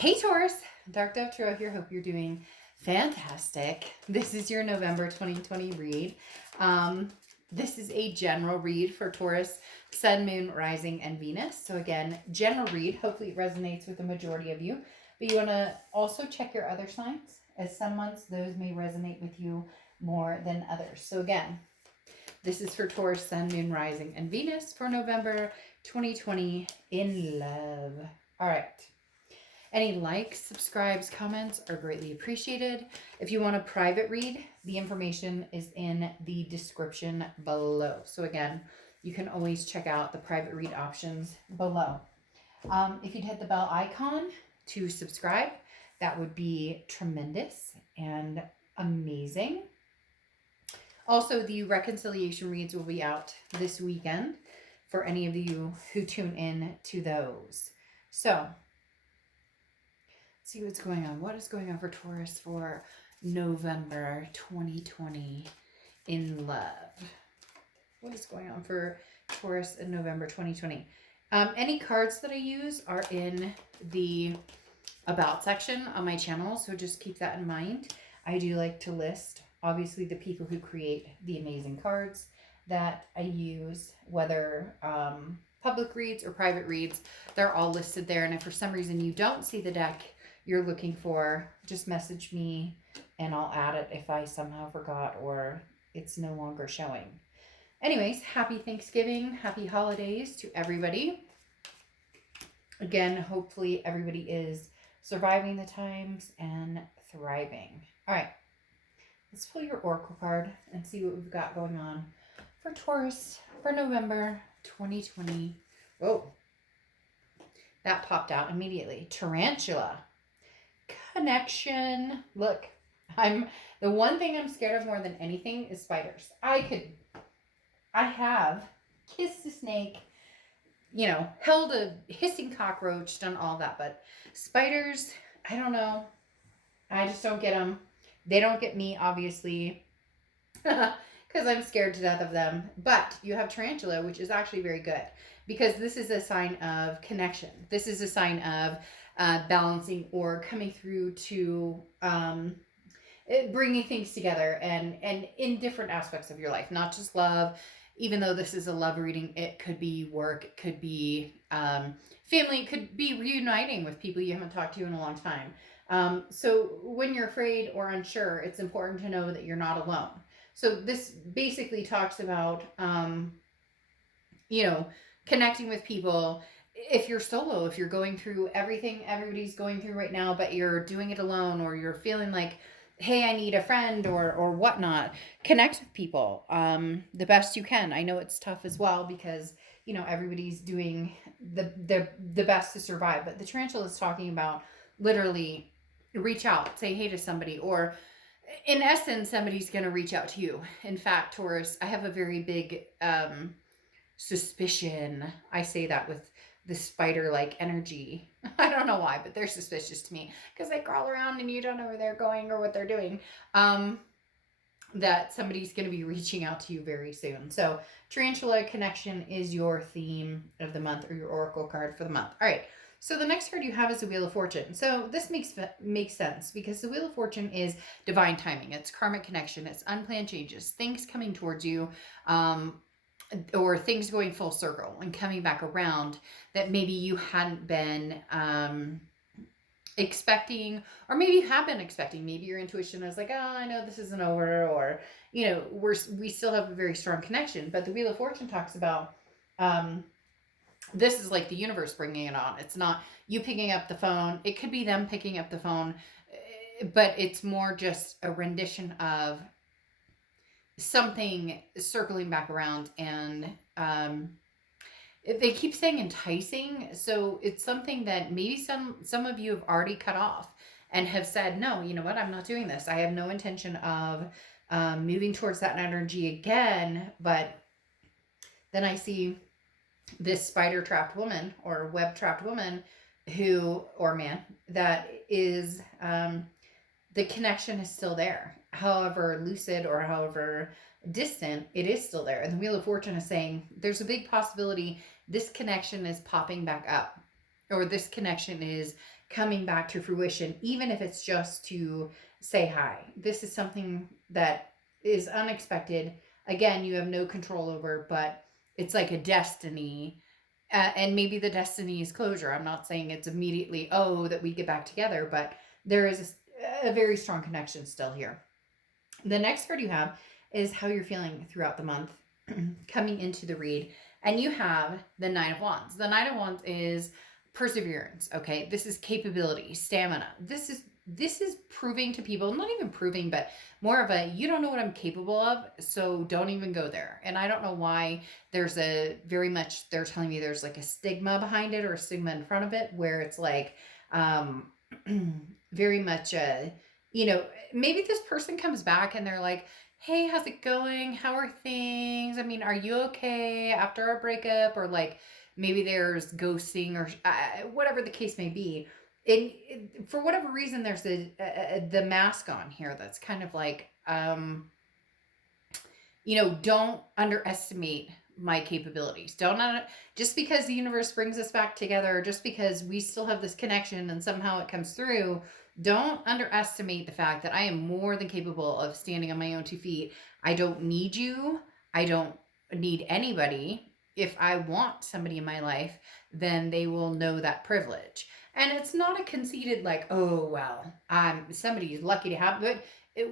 Hey Taurus, Dark Dove Tarot here. Hope you're doing fantastic. This is your November 2020 read. This is a general read for Taurus, Sun, Moon, Rising, and Venus. So again, general read. Hopefully it resonates with the majority of you. But you want to also check your other signs, as some months those may resonate with you more than others. So again, this is for Taurus, Sun, Moon, Rising, and Venus for November 2020 in love. All right. Any likes, subscribes, comments are greatly appreciated. If you want a private read, the information is in the description below. So again, you can always check out the private read options below. If you'd hit the bell icon to subscribe, that would be tremendous and amazing. Also, the reconciliation reads will be out this weekend for any of you who tune in to those. So, see what's going on. What is going on for Taurus for November 2020 in love? What is going on for Taurus in November 2020? Any cards that I use are in the About section on my channel, so just keep that in mind. I do like to list, obviously, the people who create the amazing cards that I use, whether public reads or private reads. They're all listed there, and if for some reason you don't see the deck you're looking for, just message me and I'll add it if I somehow forgot or it's no longer showing. Anyways, happy Thanksgiving, happy holidays to everybody. Again, hopefully everybody is surviving the times and thriving. All right, let's pull your oracle card and see what we've got going on for Taurus for November 2020. Oh, that popped out immediately. Tarantula. Connection. Look, the one thing I'm scared of more than anything is spiders. I have kissed a snake, held a hissing cockroach, done all that, but spiders, I don't know. I just don't get them. They don't get me, obviously, because I'm scared to death of them. But you have tarantula, which is actually very good because this is a sign of connection. This is a sign of balancing or coming through to bringing things together and in different aspects of your life, not just love. Even though this is a love reading, it could be work, it could be family, it could be reuniting with people you haven't talked to in a long time. So when you're afraid or unsure, it's important to know that you're not alone. So this basically talks about, connecting with people. If you're solo, if you're going through everything everybody's going through right now, but you're doing it alone, or you're feeling like, hey, I need a friend or whatnot, connect with people the best you can. I know it's tough as well because, everybody's doing the best to survive. But the tarantula is talking about literally reach out, say hey to somebody, or in essence, somebody's going to reach out to you. In fact, Taurus, I have a very big suspicion. I say that with the spider-like energy. I don't know why, but they're suspicious to me because they crawl around and you don't know where they're going or what they're doing. That somebody's going to be reaching out to you very soon. So tarantula connection is your theme of the month, or your oracle card for the month. All right. So the next card you have is the Wheel of Fortune. So this makes sense because the Wheel of Fortune is divine timing. It's karmic connection. It's unplanned changes, things coming towards you, or things going full circle and coming back around that maybe you hadn't been expecting, or maybe you have been expecting. Maybe your intuition is like, oh, I know this isn't over, or we still have a very strong connection. But the Wheel of Fortune talks about this is like the universe bringing it on. It's not you picking up the phone. It could be them picking up the phone, but it's more just a rendition of something circling back around. And they keep saying enticing, so it's something that maybe some of you have already cut off and have said, no, you know what, I'm not doing this. I have no intention of moving towards that energy again. But then I see this spider trapped woman or web trapped woman or man, that is the connection is still there. However lucid or however distant, it is still there. And the Wheel of Fortune is saying there's a big possibility this connection is popping back up, or this connection is coming back to fruition, even if it's just to say hi. This is something that is unexpected. Again, you have no control over, but it's like a destiny. And maybe the destiny is closure. I'm not saying it's immediately, oh, that we get back together, but there is a very strong connection still here. The next card you have is how you're feeling throughout the month coming into the read. And you have the Nine of Wands. The Nine of Wands is perseverance, okay? This is capability, stamina. This is proving to people, not even proving, but more of a, you don't know what I'm capable of, so don't even go there. And I don't know why there's a very much, they're telling me there's like a stigma behind it or a stigma in front of it where it's like, very much, maybe this person comes back and they're like, hey, how's it going? How are things? I mean, are you okay after our breakup? Or like maybe there's ghosting or whatever the case may be. For whatever reason, there's the mask on here that's kind of like, don't underestimate my capabilities. Just because the universe brings us back together, just because we still have this connection and somehow it comes through, don't underestimate the fact that I am more than capable of standing on my own 2 feet. I don't need you. I don't need anybody. If I want somebody in my life, then they will know that privilege. And it's not a conceited like, oh, well, somebody's lucky to have it.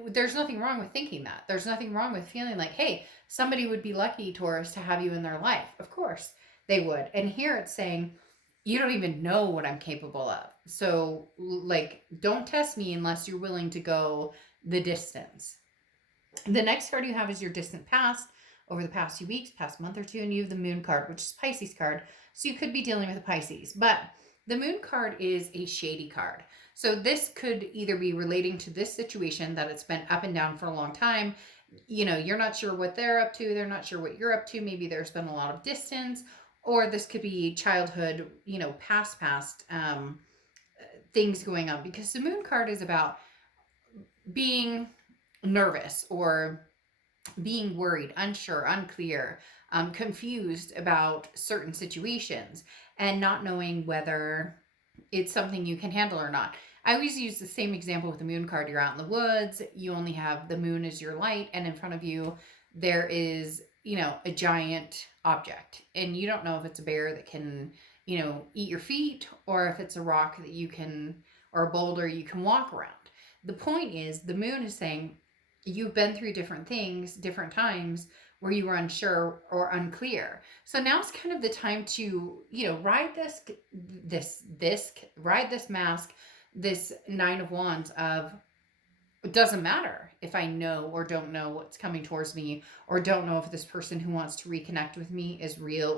There's nothing wrong with thinking that. There's nothing wrong with feeling like, hey, somebody would be lucky, Taurus, to have you in their life. Of course they would. And here it's saying, you don't even know what I'm capable of. So, like, don't test me unless you're willing to go the distance. The next card you have is your distant past, over the past few weeks, past month or two, and you have the Moon card, which is Pisces card. So you could be dealing with a Pisces. But the Moon card is a shady card. So this could either be relating to this situation that it's been up and down for a long time. You're not sure what they're up to. They're not sure what you're up to. Maybe there's been a lot of distance. Or this could be childhood, past things going on. Because the Moon card is about being nervous or being worried, unsure, unclear, confused about certain situations and not knowing whether it's something you can handle or not. I always use the same example with the Moon card. You're out in the woods, you only have the moon as your light, and in front of you there is, a giant object. And you don't know if it's a bear that can, eat your feet, or if it's a rock that you can, or a boulder you can walk around. The point is, the moon is saying, you've been through different things, different times where you were unsure or unclear. So now it's kind of the time to, ride ride this mask, this Nine of Wands of, it doesn't matter if I know or don't know what's coming towards me, or don't know if this person who wants to reconnect with me is real,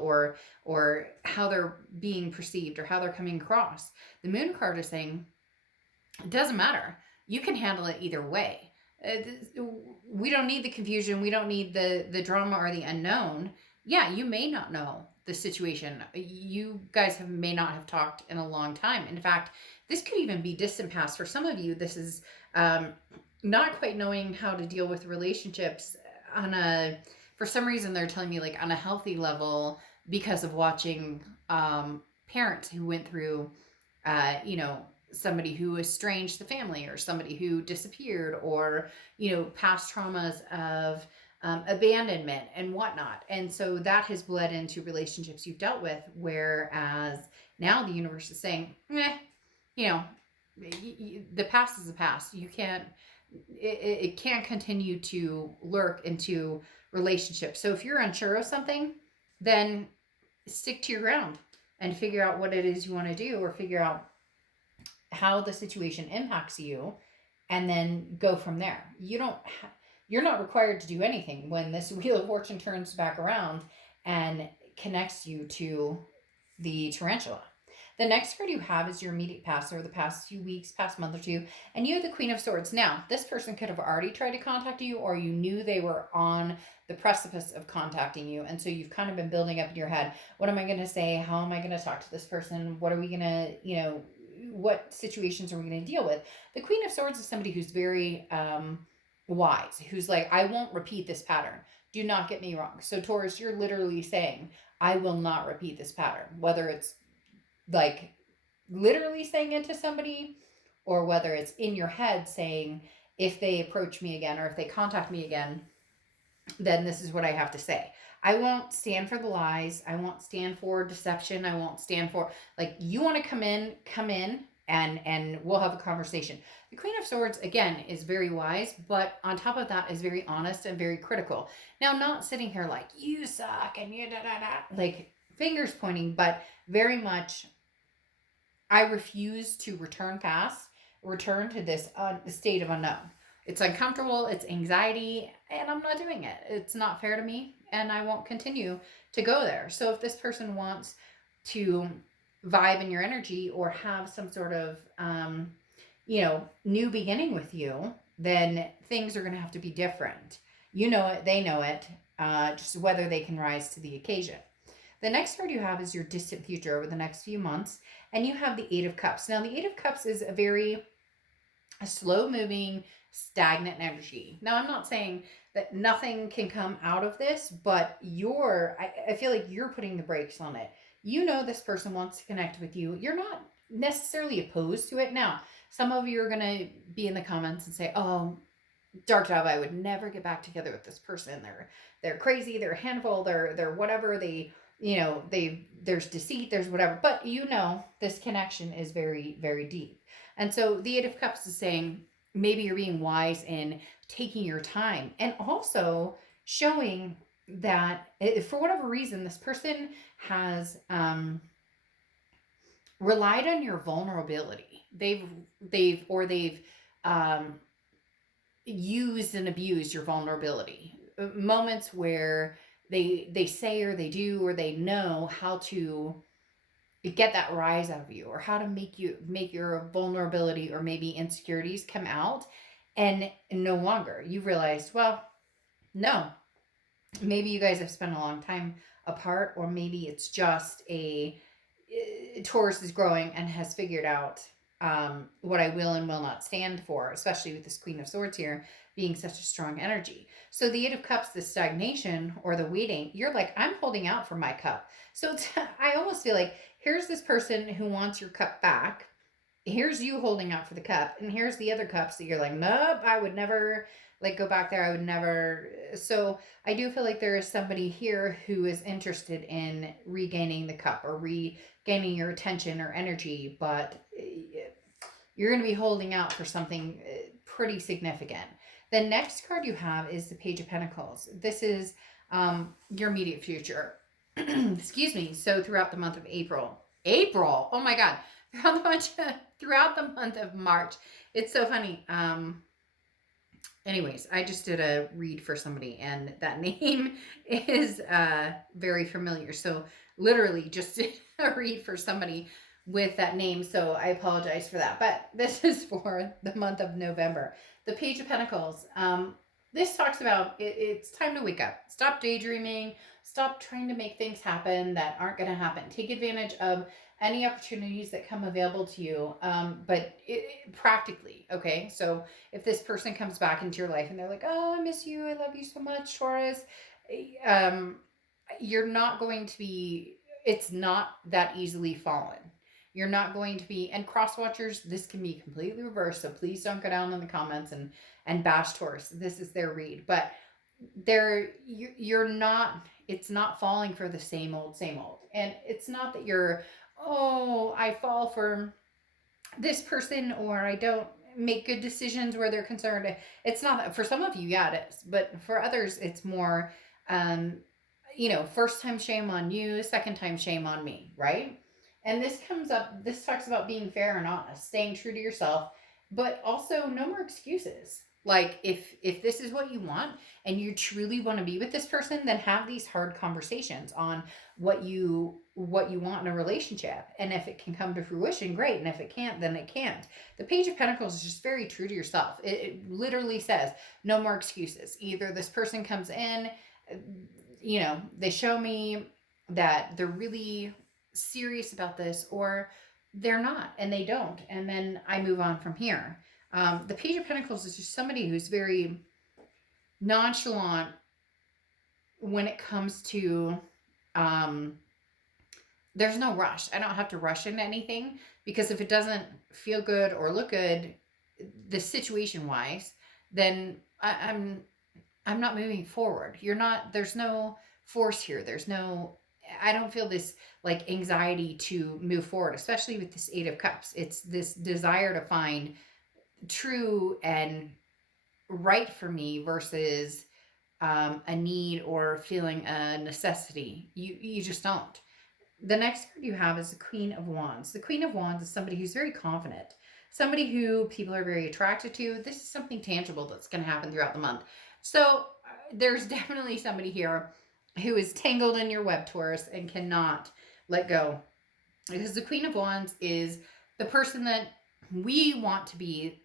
or how they're being perceived or how they're coming across. The Moon card is saying, it doesn't matter. You can handle it either way. We don't need the confusion. We don't need the drama or the unknown. Yeah, you may not know the situation. You guys may not have talked in a long time. In fact, this could even be distant past. For some of you, this is not quite knowing how to deal with relationships for some reason they're telling me like on a healthy level, because of watching parents who went through, somebody who estranged the family, or somebody who disappeared, or, past traumas of abandonment and whatnot. And so that has bled into relationships you've dealt with, whereas now the universe is saying, the past is the past. You can't, it can't continue to lurk into relationships. So if you're unsure of something, then stick to your ground and figure out what it is you want to do, or figure out how the situation impacts you, and then go from there. You're not required to do anything when this Wheel of Fortune turns back around and connects you to the tarantula. The next card you have is your immediate past, or the past few weeks, past month or two, and you have the Queen of Swords. Now, this person could have already tried to contact you, or you knew they were on the precipice of contacting you, and so you've kind of been building up in your head, what am I going to say? How am I going to talk to this person? What are we going to, what situations are we going to deal with? The Queen of Swords is somebody who's very wise, who's like, I won't repeat this pattern. Do not get me wrong. So Taurus, you're literally saying, I will not repeat this pattern, whether it's like literally saying it to somebody, or whether it's in your head saying, if they approach me again or if they contact me again, then this is what I have to say. I won't stand for the lies. I won't stand for deception. I won't stand for, like, you want to come in and we'll have a conversation. The Queen of Swords, again, is very wise, but on top of that is very honest and very critical. Now, not sitting here like, you suck and you da da da, like fingers pointing, but very much, I refuse to return to this state of unknown. It's uncomfortable, it's anxiety, and I'm not doing it. It's not fair to me, and I won't continue to go there. So if this person wants to vibe in your energy or have some sort of, new beginning with you, then things are going to have to be different. You know it, they know it, just whether they can rise to the occasion. The next card you have is your distant future over the next few months, and you have the Eight of Cups. Now, the Eight of Cups is a slow-moving, stagnant energy. Now, I'm not saying that nothing can come out of this, but I feel like you're putting the brakes on it. You know this person wants to connect with you. You're not necessarily opposed to it. Now, some of you are going to be in the comments and say, oh, Dark Dove, I would never get back together with this person. They're crazy, they're a handful, they're whatever, there's deceit, there's whatever. But this connection is very, very deep. And so the Eight of Cups is saying maybe you're being wise in taking your time, and also showing that if for whatever reason this person has relied on your vulnerability. They've used and abused your vulnerability. Moments where they say or they do or they know how to get that rise out of you, or how to make your vulnerability or maybe insecurities come out, and no longer you realized, well, no, maybe you guys have spent a long time apart, or maybe it's just Taurus is growing and has figured out what I will and will not stand for, especially with this Queen of Swords here being such a strong energy. So the Eight of Cups, the stagnation or the waiting, you're like, I'm holding out for my cup. So I almost feel like here's this person who wants your cup back. Here's you holding out for the cup, and here's the other cups that you're like, nope, I would never go back there. I would never. So I do feel like there is somebody here who is interested in regaining the cup or regaining your attention or energy, but you're going to be holding out for something pretty significant. The next card you have is the Page of Pentacles. This is your immediate future. Excuse me. So throughout the month of April, oh my God, throughout the month of March, it's so funny. Anyways, I just did a read for somebody, and that name is very familiar. So literally just did a read for somebody with that name, so I apologize for that. But this is for the month of November. The Page of Pentacles. This talks about it's time to wake up. Stop daydreaming. Stop trying to make things happen that aren't going to happen. Take advantage of any opportunities that come available to you, but practically, okay? So if this person comes back into your life and they're like, oh, I miss you, I love you so much, Taurus, you're not going to be, it's not that easily fallen. You're not going to be, and cross watchers, this can be completely reversed, so please don't go down in the comments and bash Taurus. This is their read, but you're not, it's not falling for the same old. And it's not that you're, oh, I fall for this person, or I don't make good decisions where they're concerned. It's not that. For some of you, yeah, it is. But for others, it's more, first time shame on you, second time shame on me, right? And this talks about being fair and honest, staying true to yourself, but also no more excuses. Like if this is what you want and you truly want to be with this person, then have these hard conversations on what you want in a relationship. And if it can come to fruition, great. And if it can't, then it can't. The Page of Pentacles is just very true to yourself. It literally says no more excuses. Either this person comes in, they show me that they're really serious about this, or they're not and they don't, and then I move on from here. The Page of Pentacles is just somebody who's very nonchalant when it comes to there's no rush. I don't have to rush into anything Because if it doesn't feel good or look good, the situation wise, then I'm not moving forward. You're not, there's no force here. There's no, I don't feel this like anxiety to move forward, especially with this Eight of Cups. It's this desire to find true and right for me versus a need or feeling a necessity. You just don't. The next card you have is the Queen of Wands. The Queen of Wands is somebody who's very confident, somebody who people are very attracted to. This is something tangible that's going to happen throughout the month. So there's definitely somebody here who is tangled in your web, Taurus, and cannot let go. Because the Queen of Wands is the person that we want to be.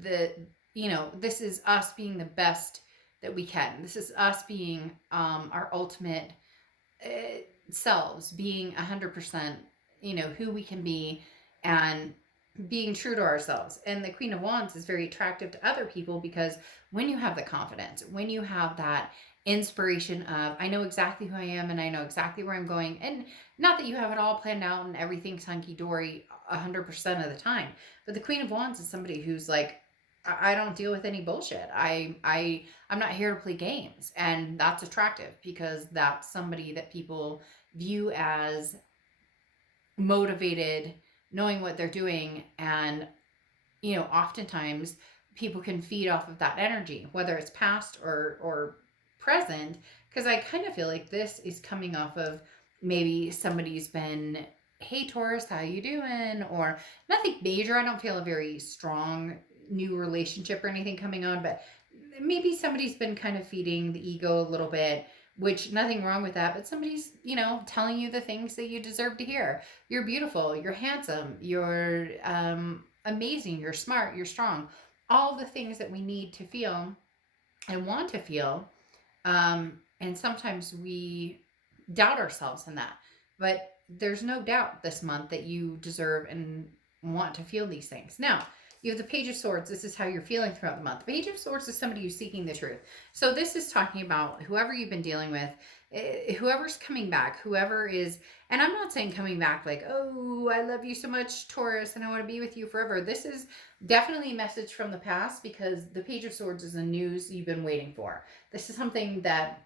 This is us being the best that we can. This is us being our ultimate selves, being 100%, who we can be and being true to ourselves. And the Queen of Wands is very attractive to other people because when you have the confidence, when you have that inspiration of, I know exactly who I am and I know exactly where I'm going, and not that you have it all planned out and everything's hunky-dory 100% of the time, but the Queen of Wands is somebody who's like, I don't deal with any bullshit. I'm not here to play games. And that's attractive because that's somebody that people view as motivated, knowing what they're doing. And, oftentimes people can feed off of that energy, whether it's past or present. Because I kind of feel like this is coming off of maybe somebody's been, hey, Taurus, how you doing? Or nothing major. I don't feel a very strong new relationship or anything coming on, but maybe somebody's been kind of feeding the ego a little bit, which nothing wrong with that, but somebody's, telling you the things that you deserve to hear. You're beautiful, you're handsome, you're amazing, you're smart, you're strong. All the things that we need to feel and want to feel. And sometimes we doubt ourselves in that. But there's no doubt this month that you deserve and want to feel these things. Now, you have the Page of Swords. This is how you're feeling throughout the month. The Page of Swords is somebody who's seeking the truth. So this is talking about whoever you've been dealing with, whoever's coming back, whoever is, and I'm not saying coming back like, oh, I love you so much, Taurus, and I want to be with you forever. This is definitely a message from the past because the Page of Swords is the news you've been waiting for. This is something that,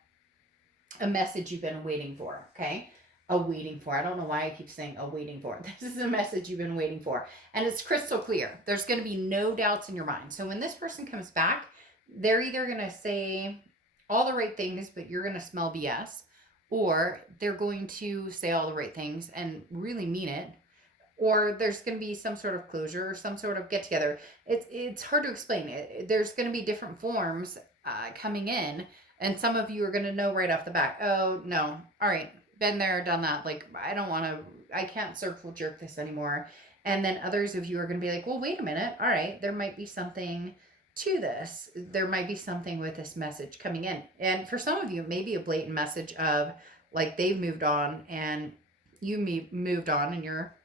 a message you've been waiting for, okay? Waiting for. I don't know why I keep saying waiting for. This is a message you've been waiting for. And it's crystal clear. There's going to be no doubts in your mind. So when this person comes back, they're either going to say all the right things, but you're going to smell BS, or they're going to say all the right things and really mean it, or there's going to be some sort of closure or some sort of get together. It's hard to explain. There's going to be different forms coming in, and some of you are going to know right off the bat, oh, no, all right, been there, done that. Like, I can't circle jerk this anymore. And then others of you are going to be like, well, wait a minute. All right, there might be something to this. There might be something with this message coming in. And for some of you, maybe a blatant message of like they've moved on and you moved on and you're,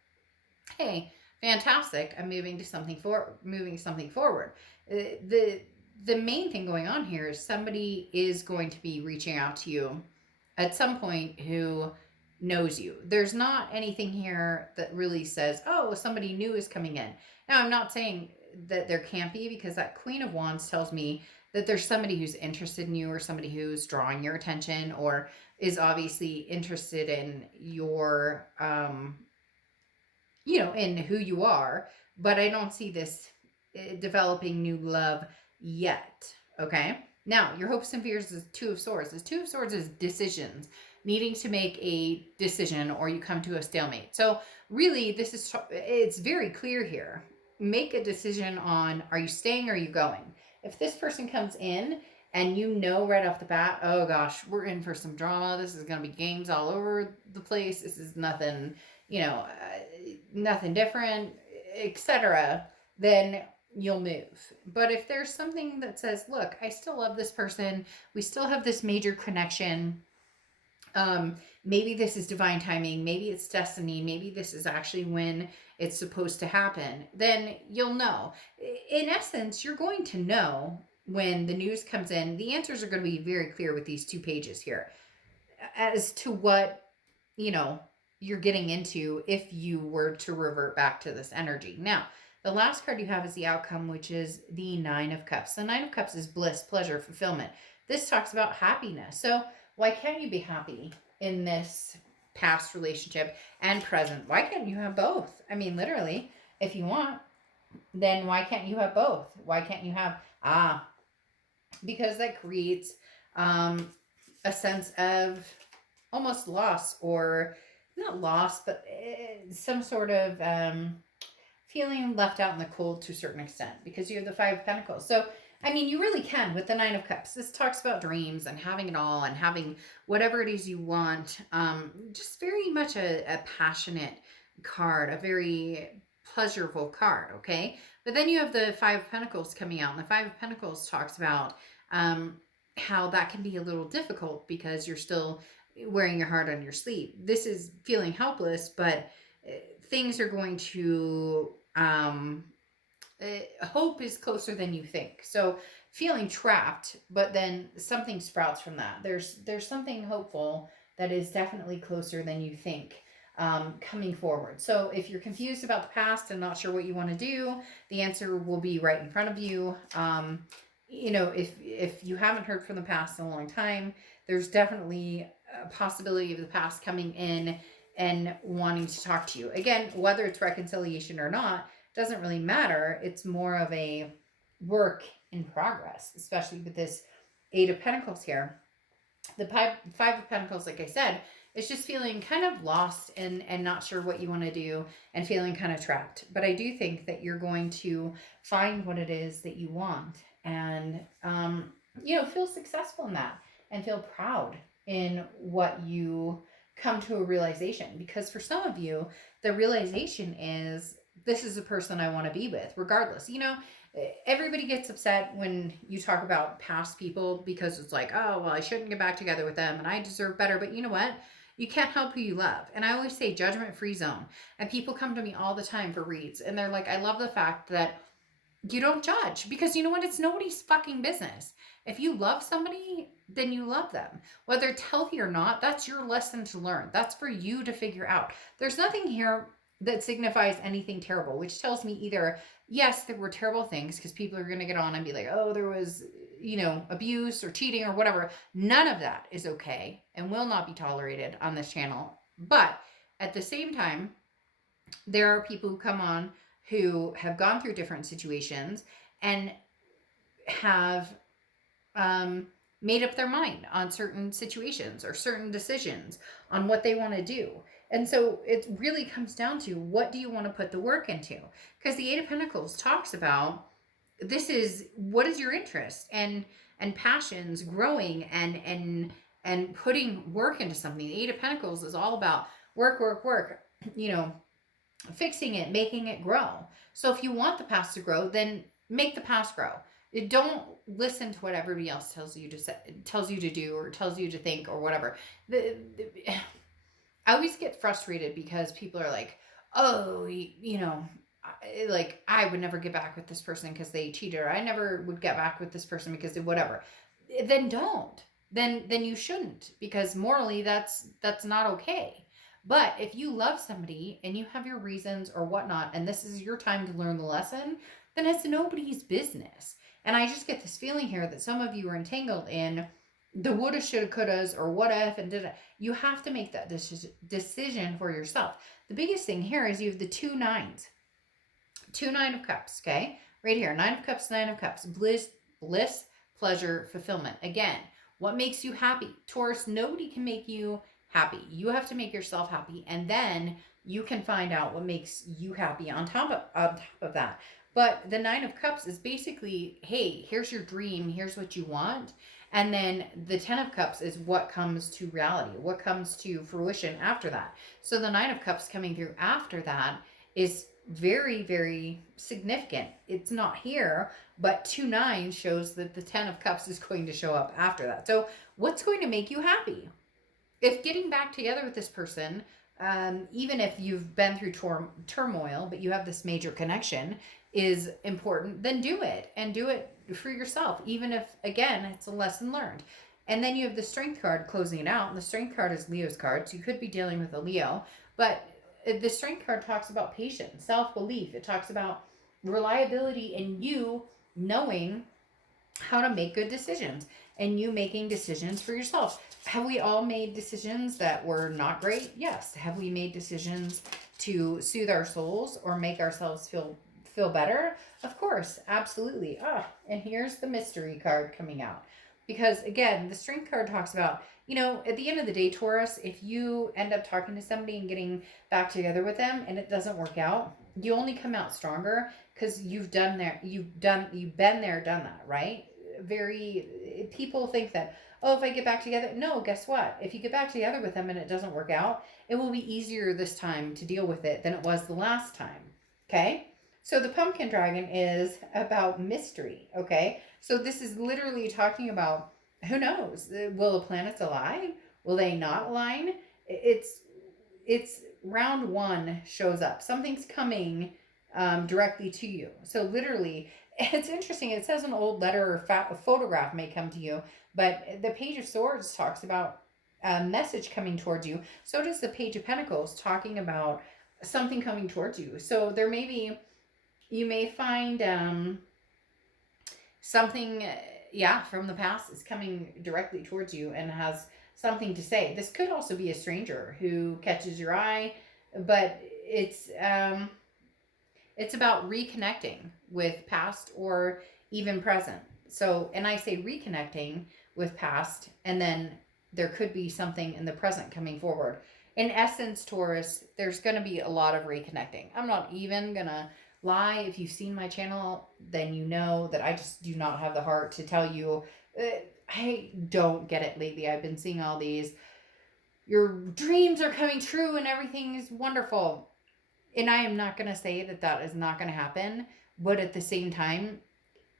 hey, fantastic. I'm moving something forward. The main thing going on here is somebody is going to be reaching out to you at some point who knows you. There's not anything here that really says, oh, somebody new is coming in. Now, I'm not saying that there can't be, because that Queen of Wands tells me that there's somebody who's interested in you, or somebody who's drawing your attention, or is obviously interested in your, in who you are. But I don't see this developing new love yet. Okay. Now, your hopes and fears is Two of Swords. This Two of Swords is decisions, needing to make a decision, or you come to a stalemate. So really, it's very clear here. Make a decision on, are you staying or are you going? If this person comes in and you know right off the bat, oh gosh, we're in for some drama. This is going to be games all over the place. This is nothing, nothing different, etc., then you'll move. But if there's something that says, look, I still love this person, we still have this major connection, maybe this is divine timing, maybe it's destiny, maybe this is actually when it's supposed to happen, then you'll know. In essence, you're going to know when the news comes in. The answers are going to be very clear with these two pages here as to what, you're getting into if you were to revert back to this energy. Now, the last card you have is the outcome, which is the Nine of Cups. The Nine of Cups is bliss, pleasure, fulfillment. This talks about happiness. So why can't you be happy in this past relationship and present? Why can't you have both? I mean, literally, if you want, then why can't you have both? Why can't you have, because that creates a sense of almost loss, or not loss, but some sort of feeling left out in the cold to a certain extent, because you have the Five of Pentacles. So, I mean, you really can with the Nine of Cups. This talks about dreams and having it all and having whatever it is you want. Just very much a passionate card, a very pleasurable card, okay? But then you have the Five of Pentacles coming out, and the Five of Pentacles talks about how that can be a little difficult because you're still wearing your heart on your sleeve. This is feeling helpless, but things are going to hope is closer than you think. So feeling trapped, but then something sprouts from that. There's something hopeful that is definitely closer than you think coming forward. So if you're confused about the past and not sure what you want to do, the answer will be right in front of you. You know, if you haven't heard from the past in a long time, there's definitely a possibility of the past coming in and wanting to talk to you. Again, whether it's reconciliation or not, doesn't really matter. It's more of a work in progress, especially with this Eight of Pentacles here. The Five of Pentacles, like I said, is just feeling kind of lost and not sure what you want to do and feeling kind of trapped. But I do think that you're going to find what it is that you want and, you know, feel successful in that and feel proud in what you come to a realization. Because for some of you, the realization is, this is the person I want to be with, regardless. You know, everybody gets upset when you talk about past people because it's like, oh, well, I shouldn't get back together with them and I deserve better. But you know what? You can't help who you love. And I always say judgment-free zone. And people come to me all the time for reads. And they're like, I love the fact that you don't judge, because you know what? It's nobody's fucking business. If you love somebody, then you love them. Whether it's healthy or not, that's your lesson to learn. That's for you to figure out. There's nothing here that signifies anything terrible, which tells me either, yes, there were terrible things, because people are going to get on and be like, oh, there was, you know, abuse or cheating or whatever. None of that is okay and will not be tolerated on this channel. But at the same time, there are people who come on who have gone through different situations and have made up their mind on certain situations or certain decisions on what they want to do. And so it really comes down to, what do you want to put the work into? Because the Eight of Pentacles talks about, this is, what is your interest and passions growing and putting work into something. The Eight of Pentacles is all about work, you know, fixing it, making it grow. So if you want the past to grow, then make the past grow. Don't listen to what everybody else tells you to say, tells you to do, or tells you to think, or whatever. I always get frustrated because people are like, oh, you know, like, I would never get back with this person because they cheated, or I never would get back with this person because they whatever. Then don't. Then you shouldn't, because morally that's not okay. But if you love somebody and you have your reasons or whatnot, and this is your time to learn the lesson, then it's nobody's business. And I just get this feeling here that some of you are entangled in the woulda, shoulda, couldas, or what if, and did it. You have to make that decision for yourself. The biggest thing here is you have the two nines. Two Nine of Cups, okay? Right here, Nine of Cups, Nine of Cups. Bliss, pleasure, fulfillment. Again, what makes you happy? Taurus, nobody can make you happy. You have to make yourself happy, and then you can find out what makes you happy on top of that. But the Nine of Cups is basically, hey, here's your dream, here's what you want. And then the Ten of Cups is what comes to reality, what comes to fruition after that. So the Nine of Cups coming through after that is very, very significant. It's not here, but 2 9 shows that the Ten of Cups is going to show up after that. So what's going to make you happy? If getting back together with this person, even if you've been through turmoil, but you have this major connection, is important, then do it, and do it for yourself, even if, again, it's a lesson learned. And then you have the Strength card closing it out, and the Strength card is Leo's card, so you could be dealing with a Leo, But the Strength card talks about patience, self-belief. It talks about reliability and you knowing how to make good decisions and you making decisions for yourself. Have we all made decisions that were not great? Yes. Have we made decisions to soothe our souls or make ourselves feel better? Of course, absolutely. And here's the mystery card coming out. Because again, the Strength card talks about, at the end of the day, Taurus, if you end up talking to somebody and getting back together with them and it doesn't work out, you only come out stronger because you've been there, done that, right? People think that, oh, if I get back together, no, guess what? If you get back together with them and it doesn't work out, it will be easier this time to deal with it than it was the last time. Okay? So the pumpkin dragon is about mystery. Okay? So this is literally talking about, who knows? Will the planets align? Will they not align? It's round one shows up. Something's coming directly to you. So literally, it's interesting. It says an old letter or a photograph may come to you, but the Page of Swords talks about a message coming towards you. So does the Page of Pentacles, talking about something coming towards you. So there may be, you may find something, from the past is coming directly towards you and has something to say. This could also be a stranger who catches your eye, but it's about reconnecting with past or even present. So, and I say reconnecting with past, and then there could be something in the present coming forward. In essence, Taurus, there's going to be a lot of reconnecting. I'm not even going to lie. If you've seen my channel, then you know that I just do not have the heart to tell you. I don't get it lately. I've been seeing all these, your dreams are coming true and everything is wonderful. And I am not going to say that that is not going to happen. But at the same time,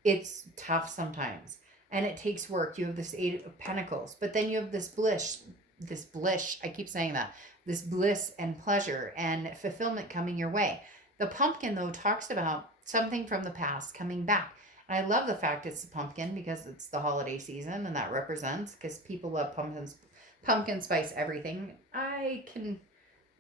it's tough sometimes. And it takes work. You have this 8 of Pentacles. But then you have this bliss, I keep saying that. This bliss and pleasure and fulfillment coming your way. The pumpkin, though, talks about something from the past coming back. And I love the fact it's a pumpkin because it's the holiday season and that represents, because people love pumpkin spice everything. I can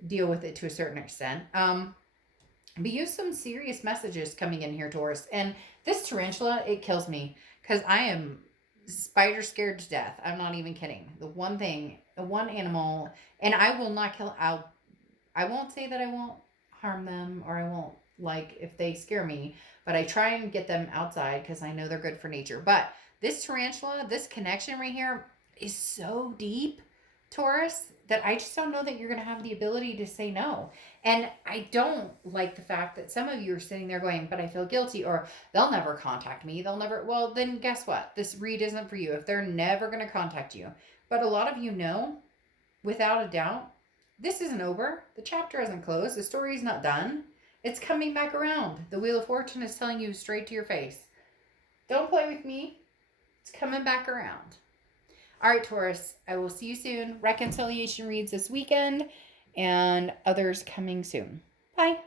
deal with it to a certain extent. But you have some serious messages coming in here, Taurus. And this tarantula, it kills me because I am spider scared to death. I'm not even kidding. The one animal, and I will not kill out. I won't say that I won't harm them or I won't, like, if they scare me, but I try and get them outside because I know they're good for nature. But this tarantula, this connection right here is so deep, Taurus, that I just don't know that you're going to have the ability to say no. And I don't like the fact that some of you are sitting there going, but I feel guilty, or they'll never contact me. Well, then guess what? This read isn't for you if they're never going to contact you. But a lot of you know, without a doubt, this isn't over. The chapter isn't closed. The story's not done. It's coming back around. The Wheel of Fortune is telling you straight to your face. Don't play with me. It's coming back around. All right, Taurus, I will see you soon. Reconciliation reads this weekend and others coming soon. Bye.